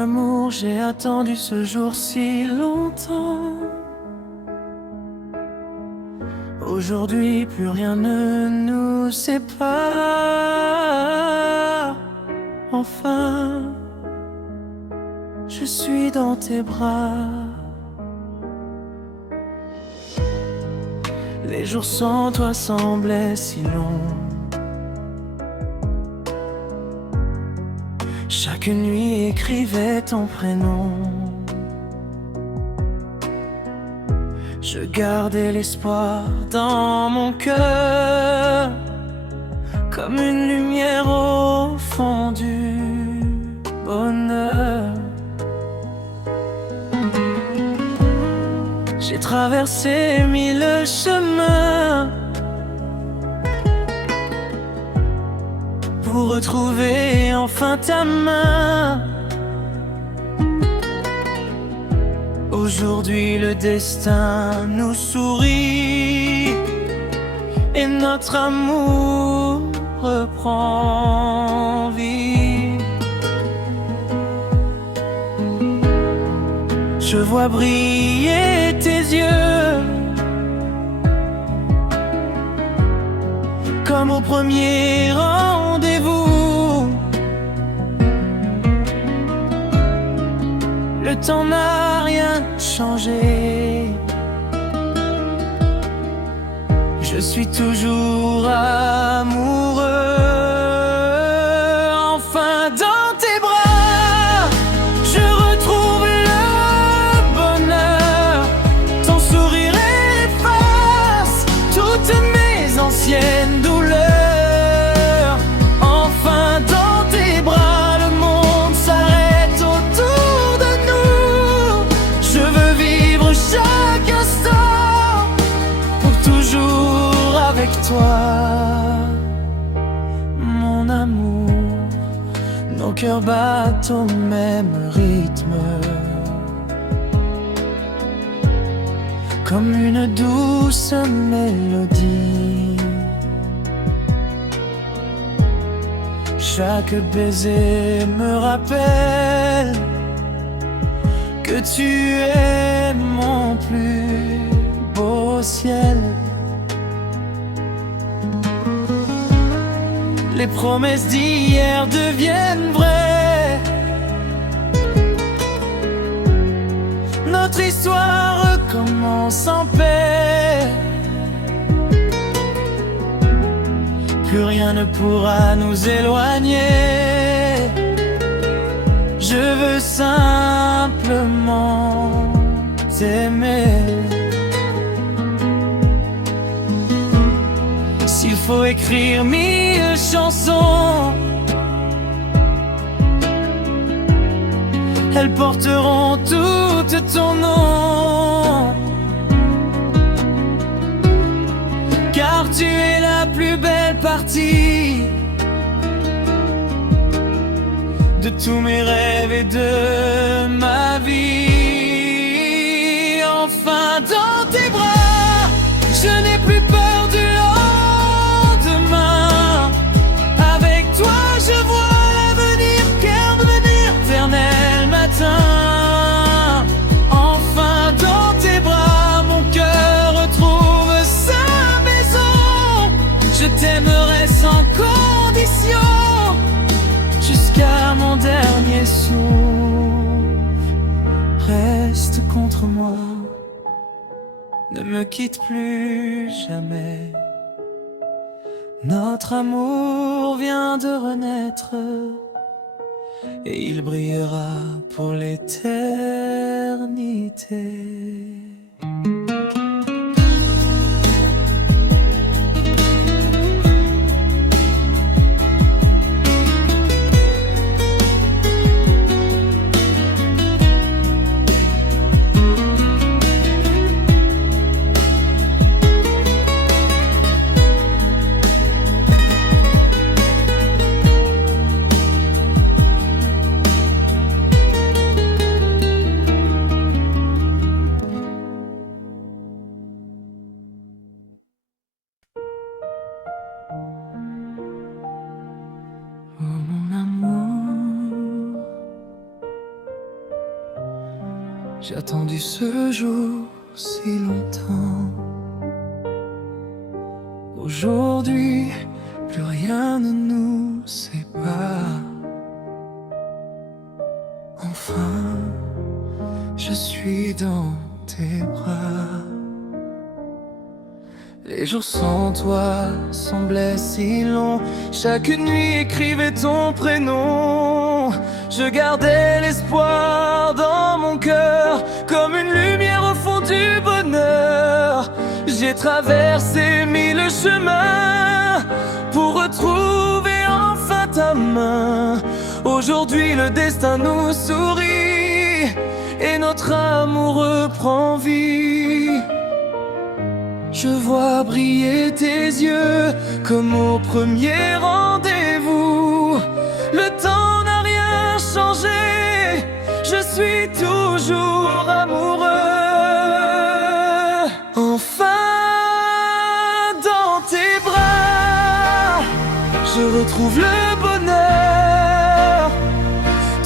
amour, j'ai attendu ce jour si longtemps. Aujourd'hui, plus rien ne nous sépare. Enfin, je suis dans tes bras. Les jours sans toi semblaient si longs. Chaque nuit écrivait ton prénom. Je gardais l'espoir dans mon cœur, comme une lumière au fond du bonheur. J'ai traversé 1000 chemins pour retrouver enfin ta main. Aujourd'hui le destin nous sourit et notre amour reprend vie. Je vois briller tes yeux comme au premier rendez-vous. Le temps n'a rien changé. Je suis toujours amoureux. Enfin dans tes bras, je retrouve le bonheur. Ton sourire efface toutes mes anciennes douleurs. Enfin dans tes bras, le monde s'arrête autour de nous. Je veux vivre chaque instant pour toujours avec toi, mon amour. Nos cœurs battent au même rythme, comme une douce mélodie. Chaque baiser me rappelle que tu es mon plus beau ciel. Les promesses d'hier deviennent vraies. Notre histoire recommence en paix. Plus rien ne pourra nous éloigner. Je veux simplement t'aimer. S'il faut écrire 1000 chansons, elles porteront toutes ton nom. Car tu es la plus belle partie de tous mes rêves et de ma vie. Enfin dans tes bras, je n'ai plus peur du lendemain. Avec toi je vois l'avenir comme un éternel matin. Enfin dans tes bras, mon cœur retrouve sa maison. Je t'aimerai sans condition jusqu'à mon dernier souffle. Reste contre moi, ne me quitte plus jamais. Notre amour vient de renaître et il brillera pour l'éternité. J'ai attendu ce jour si longtemps. Aujourd'hui, plus rien ne nous sépare. Enfin, je suis dans tes bras. Les jours sans toi semblaient si longs. Chaque nuit écrivait ton prénom. Je gardais l'espoir dans mon cœur, comme une lumière au fond du bonheur. J'ai traversé 1000 chemins pour retrouver enfin ta main. Aujourd'hui le destin nous sourit et notre amour reprend vie. Je vois briller tes yeux comme au premier rendez-vous. Le temps n'a rien changé, je suis toujours amoureux. Enfin, dans tes bras, je retrouve le bonheur.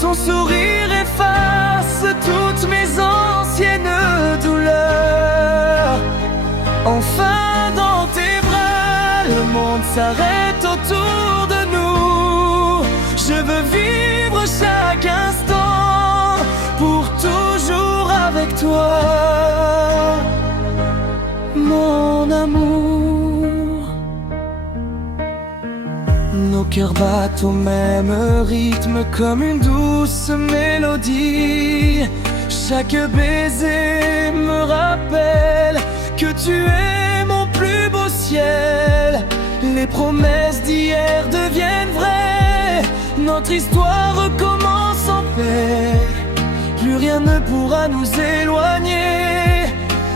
Ton sourire efface toutes mes anciennes douleurs. Enfin dans tes bras, le monde s'arrête autour de nous. Je veux vivre chaque instant pour toujours avec toi, mon amour. Nos cœurs battent au même rythme comme une douce mélodie. Chaque baiser me rappelle que tu es mon plus beau ciel. Les promesses d'hier deviennent vraies. Notre histoire recommence en paix. Plus rien ne pourra nous éloigner.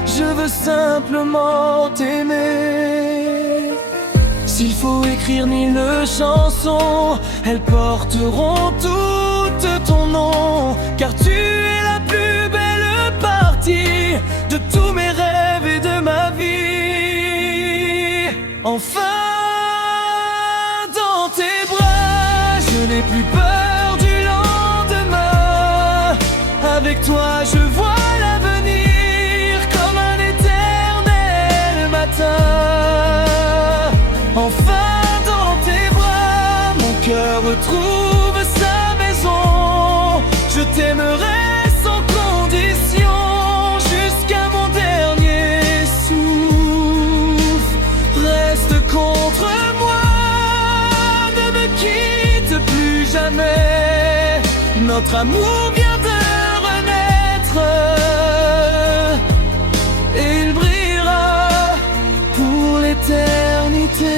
Je veux simplement t'aimer. S'il faut écrire 1000 chansons, elles porteront toutes ton nom. Car tu es la plus belle partie de tous mes rêves et de ma vie. Enfin, dans tes bras, je n'ai plus peur du lendemain. Avec toi, je vois l'avenir comme un éternel matin. Enfin, dans tes bras, mon cœur retrouve sa maison. Je t'aimerai sans condition jusqu'à mon dernier souffle. Reste contre moi, ne me quitte plus jamais. Notre amour vient de renaître et il brillera pour l'éternité.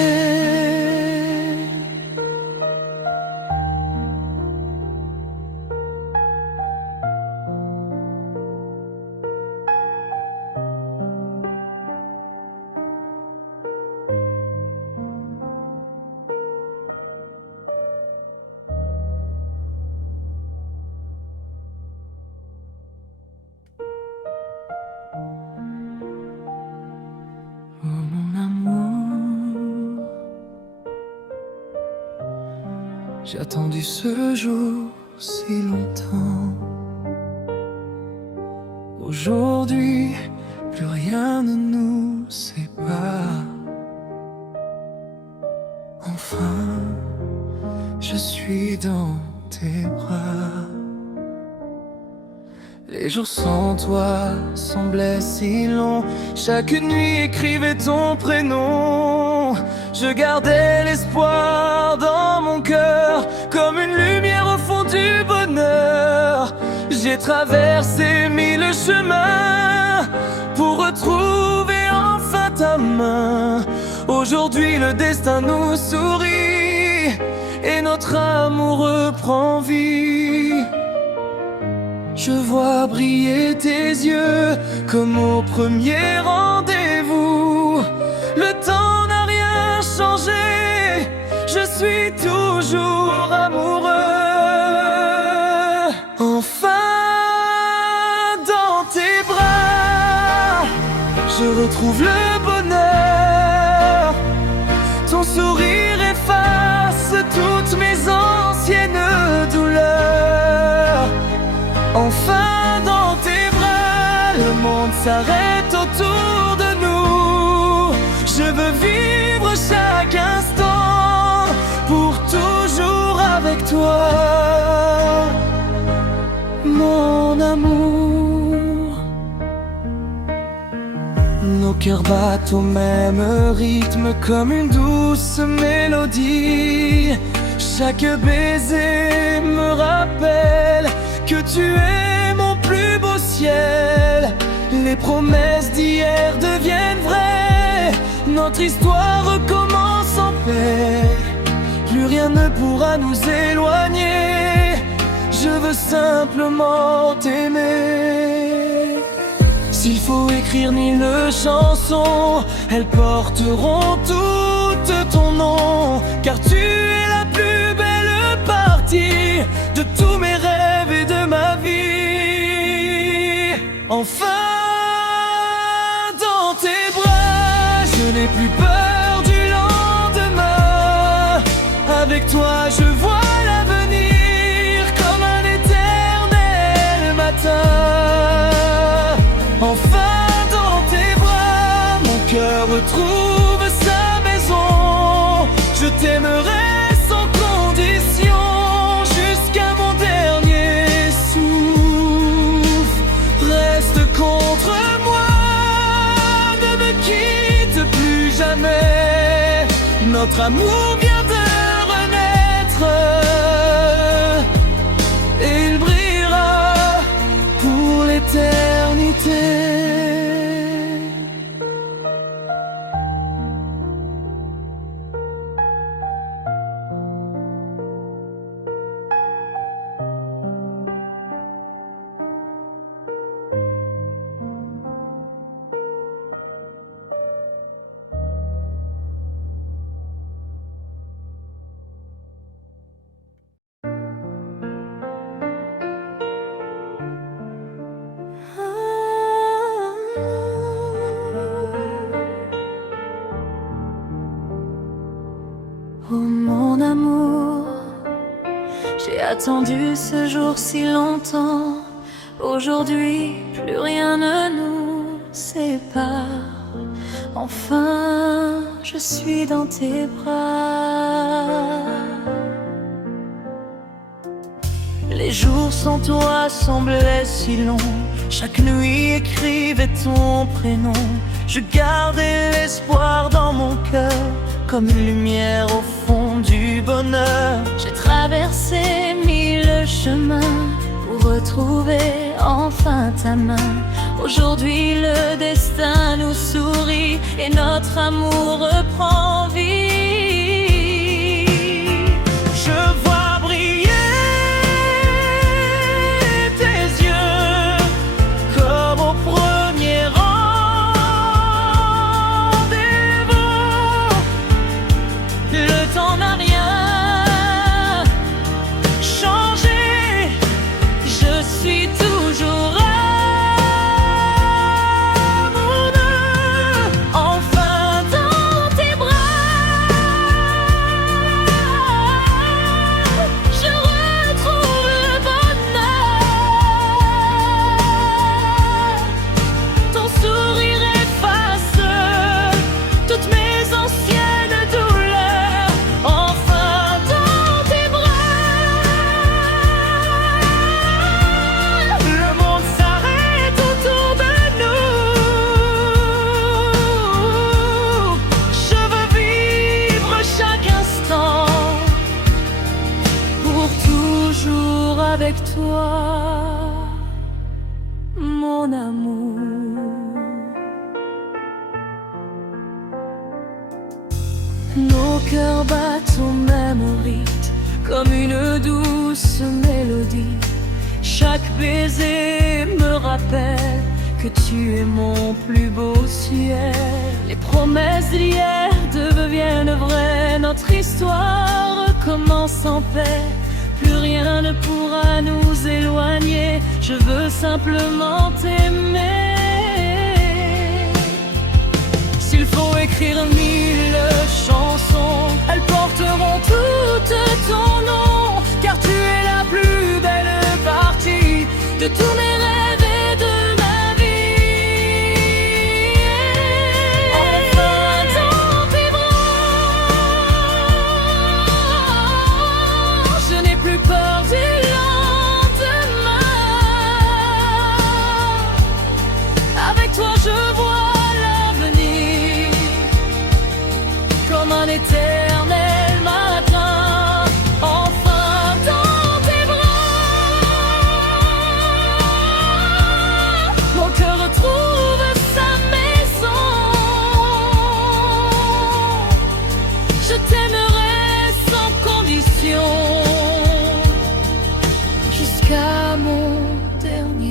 Oh mon amour, j'ai attendu ce jour si longtemps. Aujourd'hui, plus rien ne nous sépare. Enfin, je suis dans tes bras. Les jours sans toi semblaient si longs. Chaque nuit écrivait ton prénom. Je gardais l'espoir dans mon cœur, comme une lumière au fond du bonheur. J'ai traversé 1000 chemins pour retrouver enfin ta main. Aujourd'hui le destin nous sourit et notre amour reprend vie. Je vois briller tes yeux comme au premier rendez-vous. Le temps n'a rien changé, je suis toujours amoureux. Enfin, dans tes bras, je retrouve le bonheur. Ton sourire efface toutes mes anciennes douleurs. Enfin dans tes bras, le monde s'arrête autour de nous. Je veux vivre chaque instant pour toujours avec toi, mon amour. Nos cœurs battent au même rythme comme une douce mélodie. Chaque baiser me rappelle que tu es mon plus beau ciel. Les promesses d'hier deviennent vraies. Notre histoire recommence en paix. Plus rien ne pourra nous éloigner. Je veux simplement t'aimer. S'il faut écrire 1000 chansons, elles porteront toutes ton nom. Car tu es la plus belle partie de tous mes rêves et de ma vie. Enfin, dans tes bras, je n'ai plus peur du lendemain. Avec toi, je vois l'avenir comme un éternel matin. Enfin, dans tes bras, mon cœur retrouve sa maison. Je t'aimerai sans condition jusqu'à mon dernier souffle. Reste contre moi, ne me quitte plus jamais. Notre amour vient de renaître et il brillera pour l'éternité. Oh mon amour, j'ai attendu ce jour si longtemps. Aujourd'hui, plus rien ne nous sépare. Enfin, je suis dans tes bras. Les jours sans toi semblaient si longs. Chaque nuit écrivait ton prénom. Je gardais l'espoir dans mon cœur comme une lumière au fond du bonheur. J'ai traversé 1000 chemins pour retrouver enfin ta main. Aujourd'hui le destin nous sourit et notre amour reprend vie. Je vois briller tes yeux comme au premier rendez-vous. Le temps n'a rien changé, je suis toujours amoureux. Enfin dans tes bras, je retrouve le bonheur. Ton sourire efface toutes mes anciennes douleurs. Enfin dans tes bras, le monde s'arrête autour de nous. Je veux vivre chaque instant pour toujours avec toi, mon amour. Nos cœurs battent au même rythme comme une douce mélodie. Chaque baiser me rappelle que tu es mon plus beau ciel. Les promesses d'hier deviennent vraies. Notre histoire recommence en paix. Plus rien ne pourra nous éloigner. Je veux simplement t'aimer. S'il faut écrire 1000 chansons, elles porteront toutes ton nom. Car tu es la plus belle partie de tous mes rêves et de ma vie.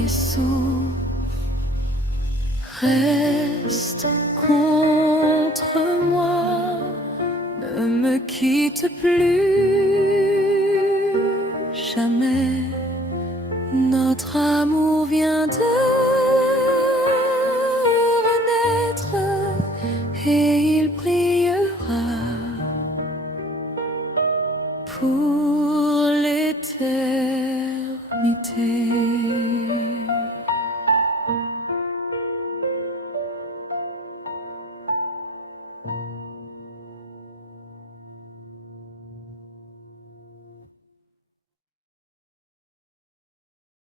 sourd. Reste contre moi, ne me quitte plus jamais. Notre amour vient de